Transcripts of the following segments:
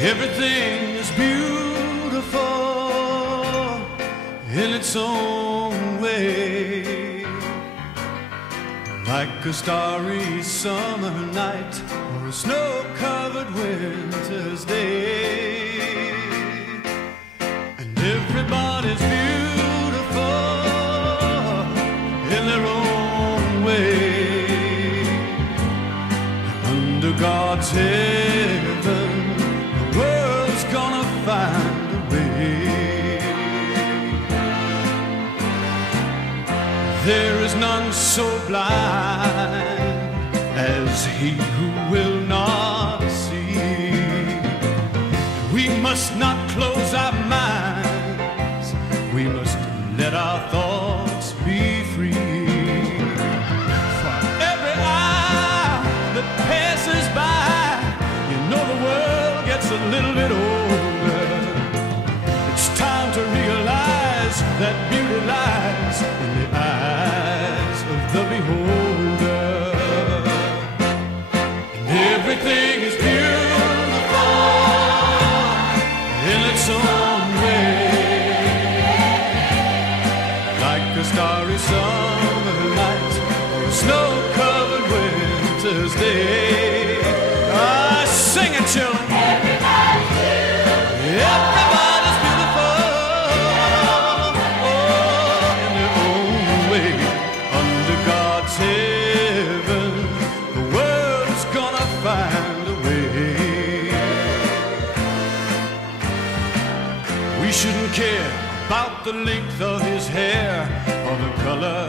Everything is beautiful in its own way, like a starry summer night or a snow-covered winter's day. And everybody's beautiful in their own way. Under God's heaven, the world's gonna find a way. There is none so blind as he who will not see. We must not close our minds, we must let our thoughts be free. For every hour that passes by, you know the world gets a little bit older. It's time to realize that beauty lies in the eyes of the beholder. And everything is beautiful in its own way, like a starry summer night or a snow-covered winter's day. Ah, sing it, children. Everybody's beautiful. Everybody's beautiful. Oh, in their own way. Under God's heaven, the world's gonna find a way. We shouldn't care about the length of his hair or the color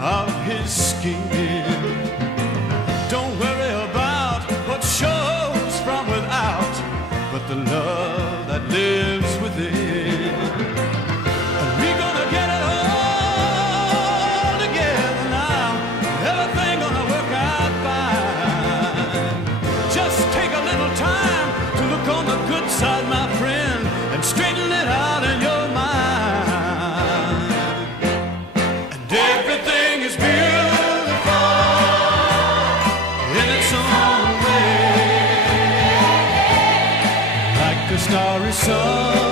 of his skin. Don't worry about what shows from without, but the love that lives within. And we're gonna get it all together now. Everything gonna work out fine. Just take a little time to look on the good side, my friend, and straighten it out in your mind. And everything is beautiful in its own way, like a starry sun.